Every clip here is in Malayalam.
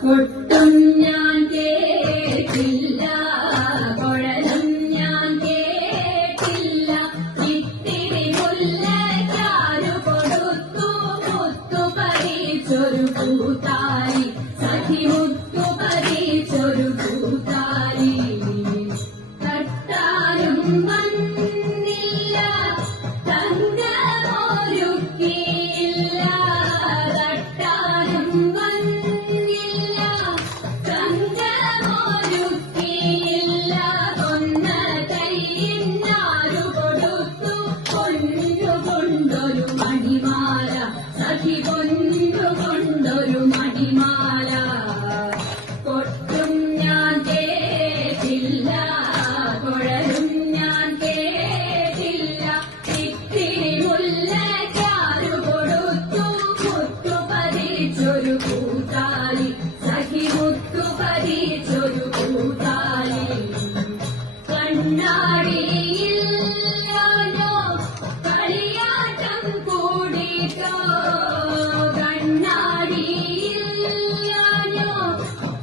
കൊട്ടും ഞാൻ കേട്ടില്ല, കുഴലും ഞാൻ കേട്ടില്ല. ഇത്തിരി മുല്ലയ്ക്കാരു കൊടുത്തു മുത്തു പറിച്ചൊരു പൂത്താലി, സഖി മുത്തു പറിച്ചൊരു പൂത്താലി. തട്ടാനും വന്നില്ല, തങ്കമൊരുക്കിയില്ല. തട്ടാനും വന്നില്ല, തങ്കമൊരുക്കിയില്ല. കൊന്ന കൈയിന്നാരു കൊടുത്തു കൊണ്ടുകൊണ്ടൊരു മണിമാല, സഖി കൊണ്ടുകൊണ്ടൊരു മണിമാല. കൊട്ടും ഞാൻ കേട്ടില്ല, കുഴലും ഞാൻ കേട്ടില്ല. ഇത്തിരി മുല്ലയ്ക്കാരു കൊടുത്തു മുത്തു പറിച്ചൊരു പൂത്താലി, സഖി മുത്തു പറിച്ചൊരു പൂത്താലി. കണ്ണാടിയില്ലാനോ കളിയാട്ടം കൂടിട്ടോ, കണ്ണാടിയില്ലാനോ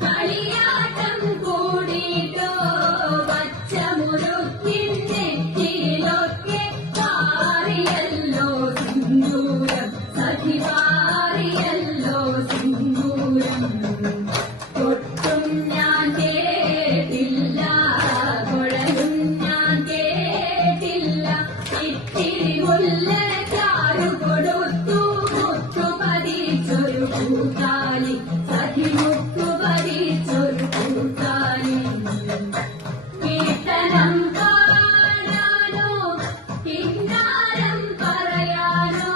കളിയാട്ടം കൂടിട്ടോ. പച്ചമുറുക്കിൻ നെറ്റിയിലൊക്കെ പാറിയല്ലോ സിന്ദൂരം, സഖി പാറിയല്ലോ സിന്ദൂരം. കൊട്ടും ഞാൻ കേട്ടില്ല, കുഴലും ഞാൻ കേട്ടില്ല. ഇത്തിരി മുല്ലയ്ക്കാരു കൊടുത്തു മുത്തു പറിച്ചൊരു പൂത്താലി, സഖി മുത്തു പറിച്ചൊരു പൂത്താലി. കീർത്തനം പാടാനോ കിന്നാരം പറയാനോ,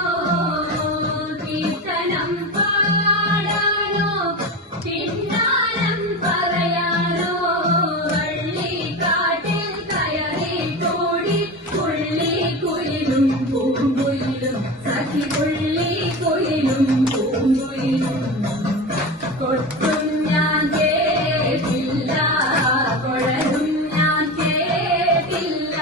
കീർത്തനം പാടാനോ കിന്നാരം പറയാനോ. വള്ളിക്കാട്ടിൽ കയറി കൂടി പുള്ളിക്കുയിലും പൂങ്കുയിലും, സഖി പുള്ളിക്കുയിലും പൂങ്കുയിലും. കൊട്ടും ഞാൻ കേട്ടില്ല, കുഴലും ഞാൻ കേട്ടില്ല.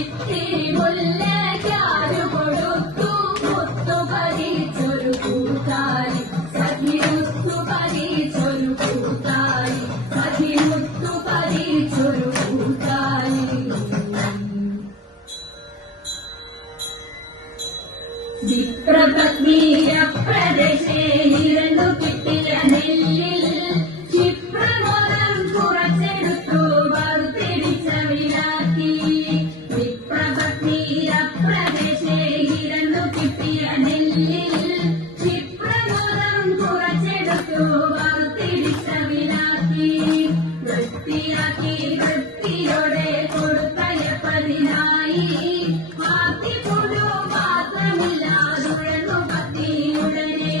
ഇത്തിരി മുല്ലയ്ക്കാരു കൊടുത്തു മുത്തു പറിച്ചൊരു പൂത്താലി, സഖി മുത്തു പറിച്ചൊരു പൂത്താലി, സഖി മുത്തു പറിച്ചൊരു പൂത്താലി. ക്ഷിപ്രപത്നീയപ്രദേശേ ഇരണ്ടു കിട്ടിയ നെല്ലിൽ ക്ഷിപ്രമോദം കുറച്ചെടുത്തു വറുത്തിടിച്ച വിലാക്കി. ക്ഷിപ്രപത്നീയപ്രദേശേ ഇരണ്ടു കിട്ടിയ നെല്ലിൽ ക്ഷിപ്രമോദം കുറച്ചെടുത്തു വറുത്തിടിച്ച വിലാക്കി. വൃത്തിയാക്കി വൃത്തിയോടെ കൊടുത്തയപ്പതിനായി മാറ്റിക്കൊടു പാത്രമില്ലാതുഴന്നു പത്തിയുടനെ.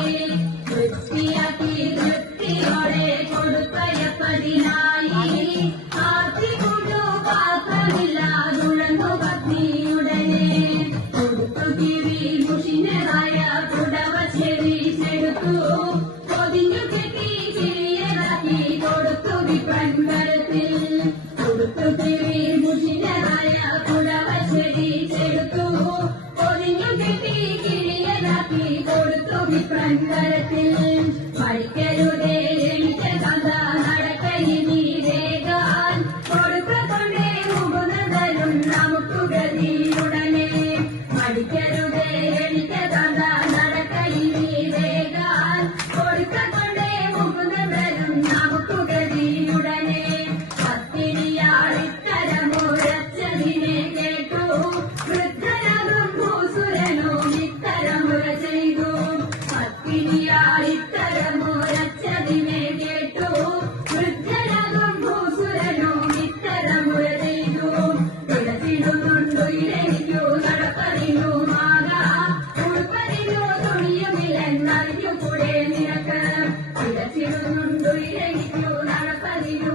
വൃത്തിയാക്കി വൃത്തിയോടെ കൊടുത്തയപ്പതിനായി മാറ്റിക്കൊടു പാത്രമില്ലാതുഴന്നു പത്തിയുടനെ. കൊടുത്തു കിഴി മുഷിഞ്ഞതായ കുടവ ചെവിച്ചെടുത്തു പൊതിഞ്ഞു കെട്ടി കിഴിയതാക്കി കൊടുത്തു വിപ്രൻകരത്തിൽ. കൊടുത്തു കിഴി മുഷിഞ്ഞതായ കുടവ ചെവിച്ചെടുത്തു പൊതിഞ്ഞു കെട്ടി കിഴിയതാക്കി കൊടുത്തു വിപ്രൻകരത്തിൽ. പഠിക്കരുതേ എനിക്ക് കഥ നടക്കയിനി വേഗാൻ, കൊടുക്കൊണ്ടേ മുകുന്നതരും നമുക്ക് ഗതിയുടനെ. പഠിക്കരുതേ എനിക്ക് കഥ നടക്കയിനി വേഗാൻ, കൊടുക്കൊണ്ടേ മുകുന്നതരും നമുക്ക് ഗതിയുടനെ. പത്തിനിയാളിത്തരമുരച്ചതിനെ കേട്ടു വൃദ്ധനാകും ഭൂസുരനും ഇത്തരമുര ചെയ്തു. പത്തിനിയാളിത്തരമുരച്ചതിനെ കേട്ടു വൃദ്ധനാകും ഭൂസുരനും ഇത്തരമുര ചെയ്തു. വിളച്ചിടുന്നുണ്ടു ഇരനിക്കു നടപ്പതിനുമാകാ, ഉടുപ്പതിനു തുണിയുമില്ലെന്നറിഞ്ഞു കൂടെ നിനക്ക്. വിളച്ചിടുന്നുണ്ടു ഇരനിക്കു നടപ്പതിനു